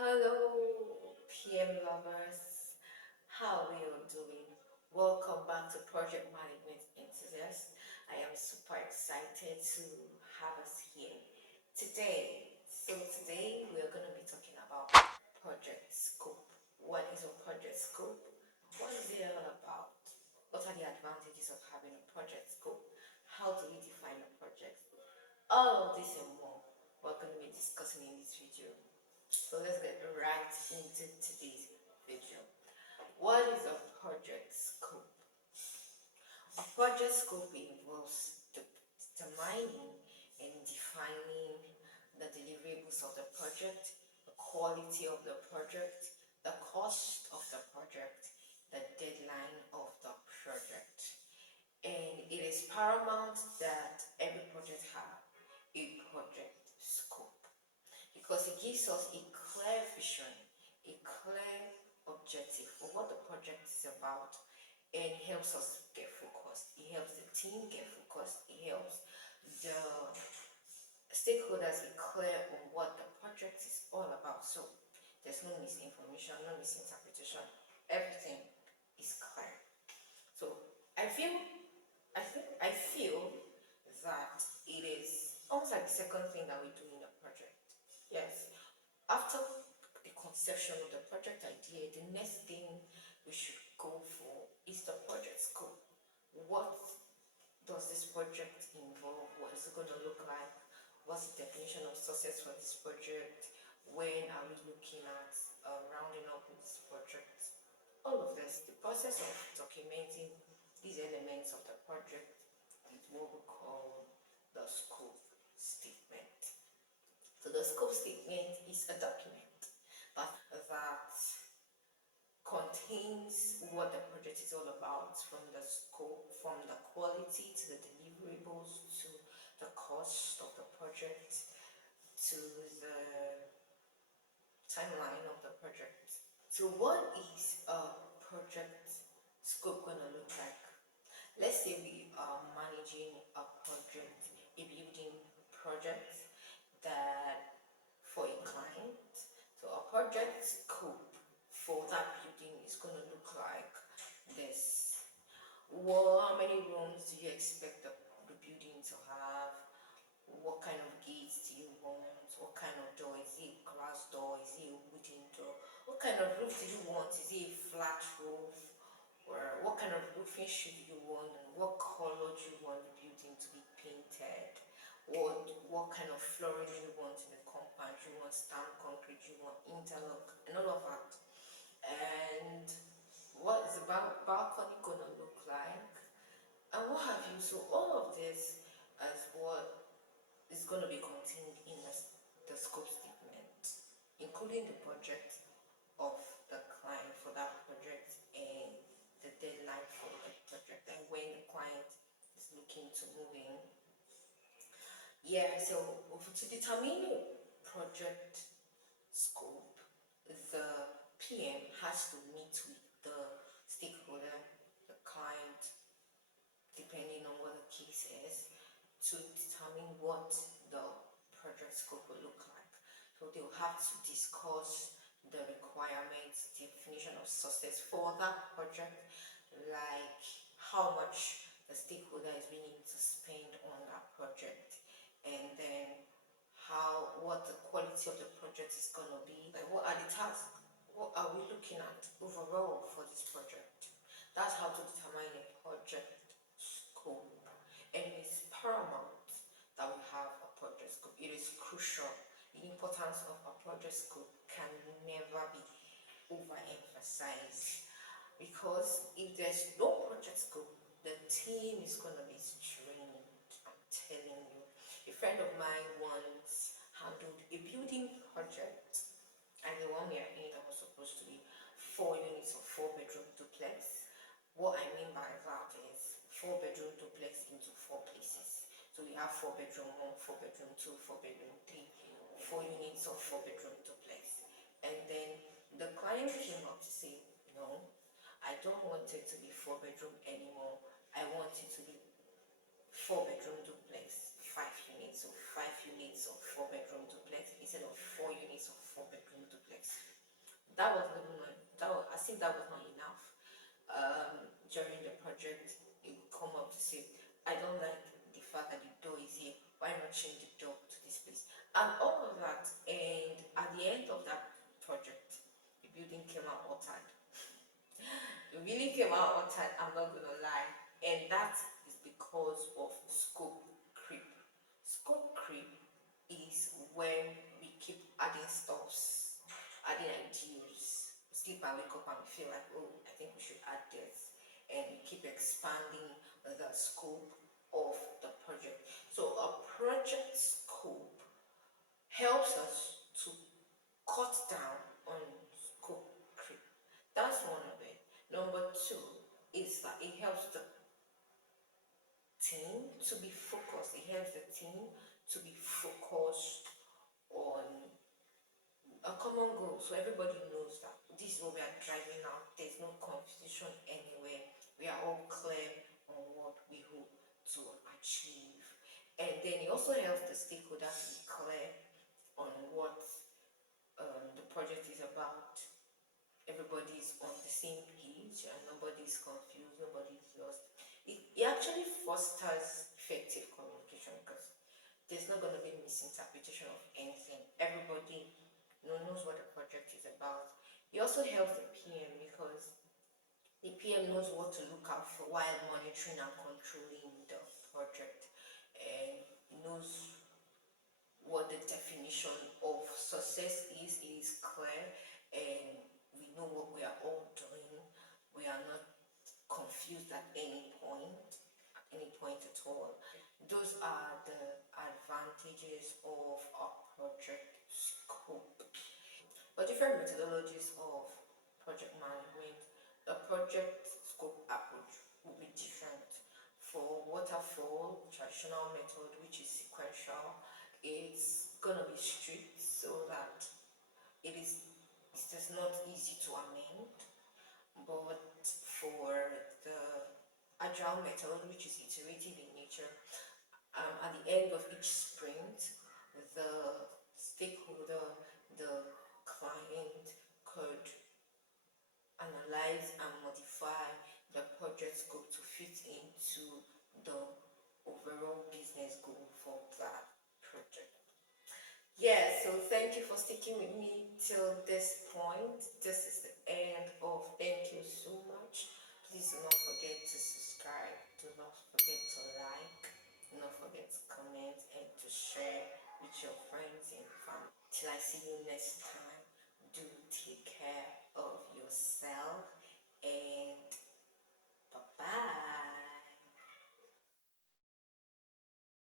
Hello, PM lovers. How are you doing? Welcome back to Project Management Enthusiast. I am super excited to have us here today. Today we're going to be talking about project scope. What is a project scope? What is it all about? What are the advantages of having a project scope? How do we define a project? All of this and more we're going to be discussing in this video. So let's get right into today's video. What is a project scope? A project scope involves determining and defining the deliverables of the project, the quality of the project, the cost of the project, the deadline of the project. And it is paramount that every project have a project scope because it gives us a clear vision, a clear objective of what the project is about, and helps us get focused. It helps the team get focused. It helps the stakeholders be clear on what the project is all about. So there's no misinformation, no misinterpretation. Everything is clear. So I feel, I feel that it is almost like the second thing that we do in a project. Yes, after the conception of the project idea, the next thing we should go for is the project scope. What does this project involve? What is it going to look like? What's the definition of success for this project? When are we looking at rounding up with this project? All of this, the process of documenting these elements of the project is what we call the scope statement. So the scope statement is a document that contains what the project is all about, from the scope, from the quality to the deliverables to the cost of the project to the timeline of the project. So what is a project scope gonna look like? Let's say we are managing a project, a building project that for a client. So a project scope for that building is going to look like this. Well, how many rooms do you expect the building to have? What kind of gates do you want? What kind of door? Is it a glass door? Is it a wooden door? What kind of roof do you want? Is it a flat roof? Or what kind of roofing should you want? And what color do you want the building to be painted? What kind of flooring do you want in the compound? Do you want stamped concrete? Do you want interlock? And all of that. And what is the balcony gonna look like? And what have you? So all of this is what is going to be contained in the scope statement, including the budget of the client for that project and the deadline for the project and when the client is looking to move in. Yeah, so to determine project scope, the PM has to meet with the stakeholder, the client, depending on what the case is, to determine what the project scope will look like. So they will have to discuss the requirements, definition of success for that project, like how much the stakeholder is willing to spend on that project, and then what the quality of the project is going to be, like what are the tasks, what are we looking at overall for this project. That's how to determine a project scope, and it is paramount that we have a project scope. It is crucial. The importance of a project scope can never be overemphasized, because if there's no project scope, the team is going to be strained. I'm telling you. A friend of mine once handled a building project, and the one we are in that was supposed to be 4 units of 4-bedroom duplex. What I mean by that is 4-bedroom duplex into 4 places. So we have 4-bedroom 1, 4-bedroom 2, 4-bedroom 3, 4 units of 4-bedroom duplex. And then the client came up to say, no, I don't want it to be 4-bedroom anymore. I want it to be 4-bedroom duplex, 5 units, so 5 units of 4 bedroom duplex instead of 4 units of 4 bedroom duplex. That was not even I think that was not enough. During the project, it would come up to say, I don't like the fact that the door is here. Why not change the door to this place? And all of that. And at the end of that project, the building came out altered. It really came out altered, I'm not gonna lie. And that is because of scope creep. Scope creep is when we keep adding stuffs, adding ideas. We sleep and wake up and we feel like, oh, I think we should add this. And we keep expanding the scope of the project. So a project scope helps us to cut down on scope creep. That's one of it. Number two is that it helps the team to be focused. It helps the team to be focused on a common goal. So everybody knows that this is what we are driving now. There's no confusion anywhere. We are all clear on what we hope to achieve. And then it also helps the stakeholders to be clear on what the project is about. Everybody's on the same page and nobody's confused, nobody's lost. It actually fosters effective communication because there's not going to be misinterpretation of anything. Everybody knows what the project is about. It also helps the PM because the PM knows what to look out for while monitoring and controlling the project, and he knows what the definition of success is clear, and we know what we are all doing. We are not confused at any point at all. Those are the advantages of a project scope. But different methodologies of project management, the project scope approach will be different. For waterfall, traditional method, which is sequential, it's gonna be strict so that it is not easy to amend. But for the agile method, which is iterative in nature, at the end of each sprint, the stakeholder, the client could analyze and modify the project scope to fit into the overall business goal for that project. Yeah, so thank you for sticking with me till this point. This is the end of thank you so much. Please do not forget to subscribe, do not forget to like, do not forget to comment and to share with your friends and family. Till I see you next time.